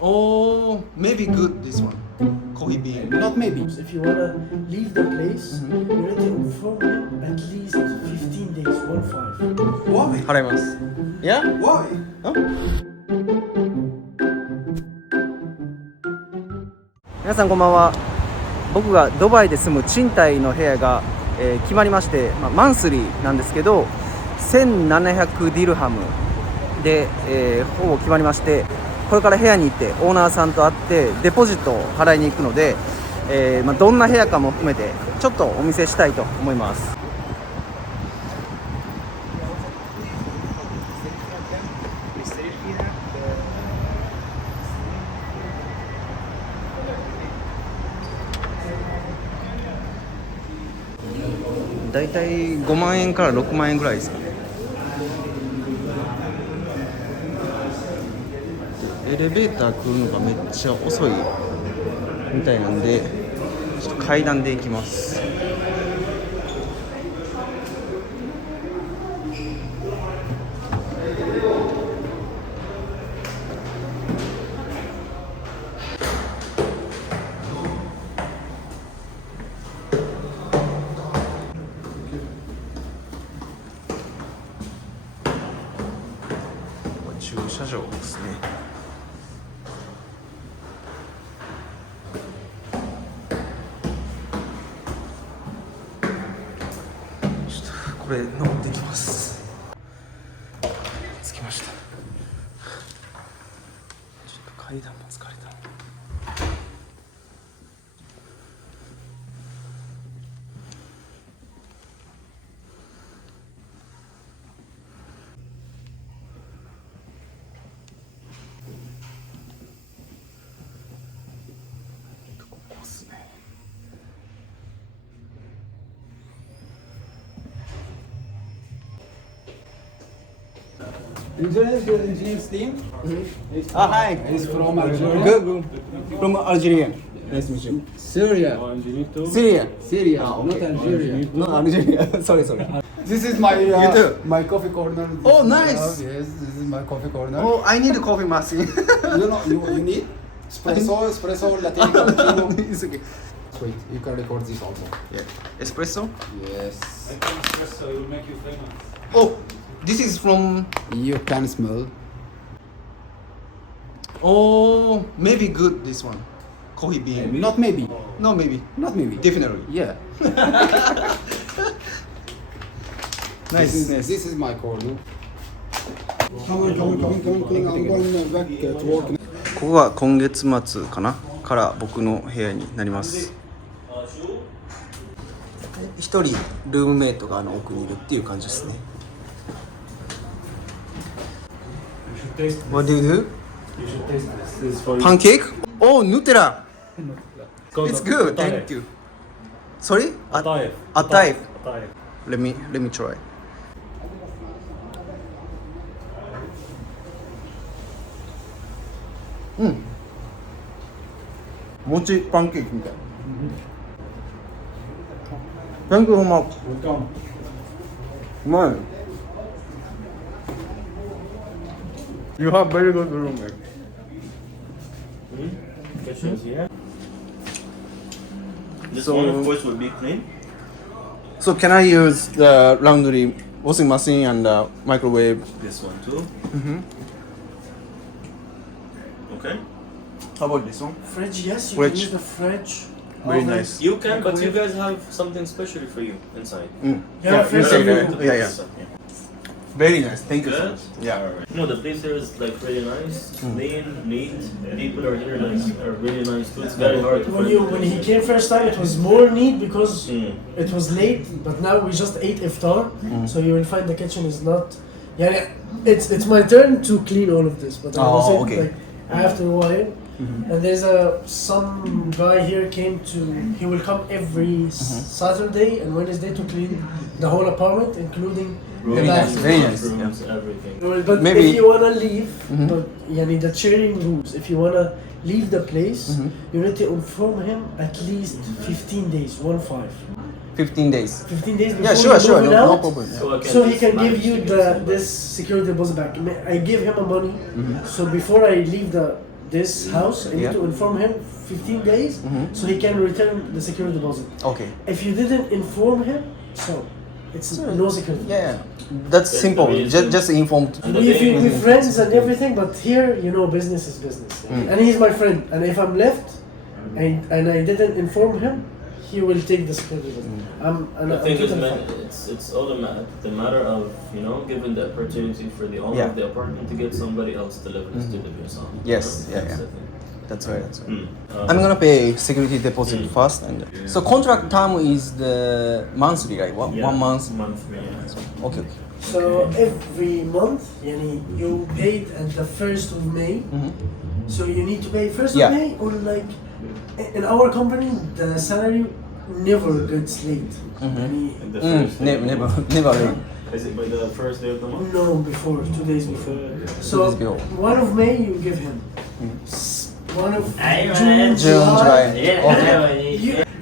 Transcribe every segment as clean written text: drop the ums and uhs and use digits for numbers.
Oh, maybe good this one. Coffee bean. Not maybe. If you wanna leave the place, you need to inform him at least 15 days, 1-5. Why? 払います。いや Why? 皆さんこんばんは。僕がドバイで住む賃貸の部屋が、決まりまして、マンスリーなんですけど1700ディルハムで、ほぼ決まりまして、これから部屋に行ってオーナーさんと会ってデポジットを払いに行くので、どんな部屋かも含めてちょっとお見せしたいと思います。だいたい5万円から6万円ぐらいですかね。エレベーター来るのがめっちゃ遅いみたいなんで、ちょっと階段で行きます。駐車場ですね。ちょっとこれ登っていきます。着きました。ちょっと階段も疲れた。Engineer's team? Ah, hi. He's from Algeria. Good. From Algeria. Nice to meet you. Syria. Syria. Syria, not Algeria. No, Algeria. sorry. This is my You too. my coffee corner. Oh, nice. Yes, this is my coffee corner. Oh, I need a coffee machine. You need espresso, latte, cappuccino. It's okay. Wait, you can record this also. Yeah. Espresso. Yes. Espresso will make you famous. Oh, this is from. You can smell. Oh, maybe good this one. Coffee bean. Not maybe. No, maybe. Not maybe. Definitely. Yeah. Nice. This is my corner. Come on. I'm going back to work. ここが今月末かなから僕の部屋になります。一人ルームメイトが奥にいるっていう感じですね。What do you do? You should taste this. This is for you. Pancake? Oh, Nutella. It's good. Atayef. Thank you. Sorry? Atayef. Atayef. Atayef. Let me try. 餅パンケーキみたい。Thank you so much. Welcome. うまい。You have very good roommate. Kitchen's here. This So- one, of course, will be clean. So can I use the laundry washing machine and the microwave? This one too. Okay. How about this one? Fridge, yes, you Fridge. can use the fridge. Very oven. nice. You can, but you guys have something special for you inside. Yeah, you fridge. say Yeah. that. Yeah. Very nice. Thank you so Good. much. Yeah. Alright. No, the place here is like really nice, clean, neat. People are here are really nice too. It's very hard to When he came first time, it was more neat because Mm. it was late. But now we just ate iftar, so you will find the kitchen is not. Yeah, it's my turn to clean all of this. But I was saying, okay. like, after a while, and there's some guy here came to. He will come every Saturday and Wednesday to clean the whole apartment, including the Very nice. bathroom. Very nice. Rooms, everything. But Maybe- if you wanna leave, but yani the sharing rooms. If you wanna leave the place, you need to inform him at least 15 days, 1-5. 15 days. 15 days before Yeah, sure, you sure. move it No, no out, problem. Yeah. I so he just can give manage you it. this security deposit back. I give him a money, so before I leave this house, I need Yeah. to inform him 15 days so he can return the security deposit. Okay. If you didn't inform him, so it's no security. Yeah, that's simple. Just informed. And the We thing we is- friends and everything, but here, you know, business is business. And he's my friend. And if I'm left and I didn't inform him, he will take the security deposit. The I'm thing is, totally man, fine. it's all the matter of, you know, giving the opportunity for the owner Yeah. of the apartment to get somebody else to live in the studio yourself. Yes, yeah, That's yeah. the thing. That's right. That's right. Mm. I'm gonna pay security deposit first, and so contract term is the monthly, right? Yeah, 1 month. Monthly, yeah. Okay. Okay. So every month, yani, you paid at the 1st of May. So you need to pay 1st Yeah. of May, or like in our company, the salary never gets late. Yani, And the first day of the month. Never late. Is it by the first day of the month? no, before 2 days before. So days before. 1 of May you give him. 1 of Hey, June, man. July.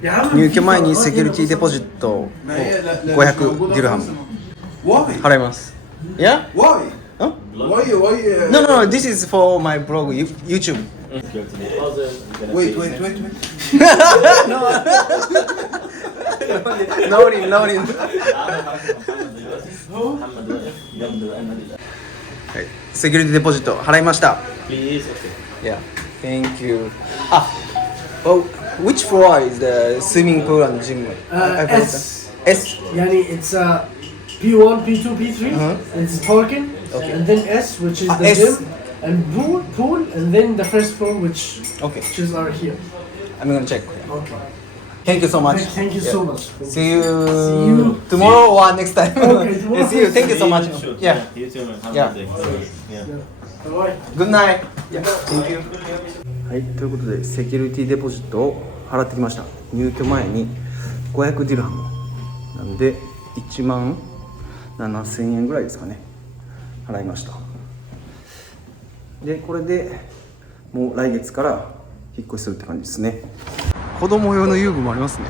Yeah.入居前にセキュリティデポジットを500ディルハム Why? 払います。Yeah? Why? Huh? Why? No, no, no. This is for my blog, YouTube. Security deposit, you're gonna Wait, pay- wait, wait, wait. No need, no need. はい、セキュリティデポジット払いました。 Please, okay. Yeah, thank you. Oh, which floor is the swimming pool and gym? I forgot. S. S. Yani it's P1, P2, P3. It's parking, and then S, which is the S. gym, and pool, and then the first floor, which Okay, are here. I'm gonna check. Okay. Thank you so much. Thank you so much. See you, See you. tomorrow or next time. Okay, tomorrow. See you. Thank you so much. Shoot. Yeah. You too, man. Have Yeah. a good day. Yeah. Bye. Good night. Yeah. Thank you. はい、ということでセキュリティデポジットを払ってきました。入居前に500ディルハムなんで1万7000円ぐらいですかね、払いました。でこれでもう来月から引っ越しするって感じですね。子供用の遊具もありますね。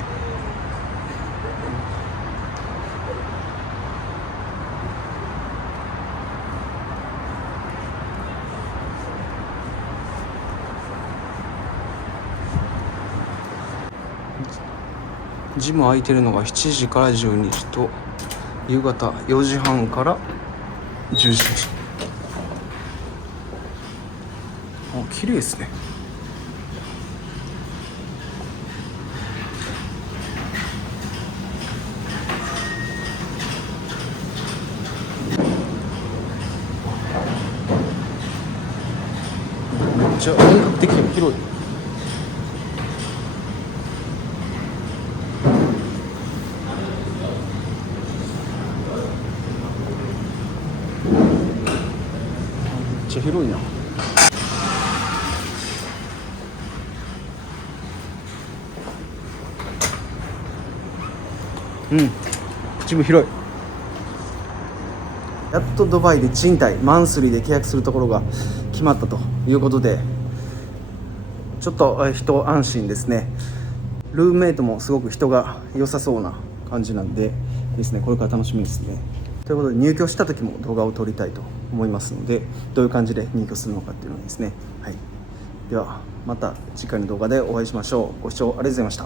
ジム空いてるのが7時から12時と夕方4時半から10時。あ、綺麗ですね。めっちゃ本格的に広い。めっちゃ広いな。うん、ジム広い。やっとドバイで賃貸マンスリーで契約するところが決まったということで、ちょっと一安心ですね。ルームメイトもすごく人が良さそうな感じなんでですね、これから楽しみですね。ということで入居した時も動画を撮りたいと思いますので、どういう感じで入居するのかっていうのですね。はい、ではまた次回の動画でお会いしましょう。ご視聴ありがとうございました。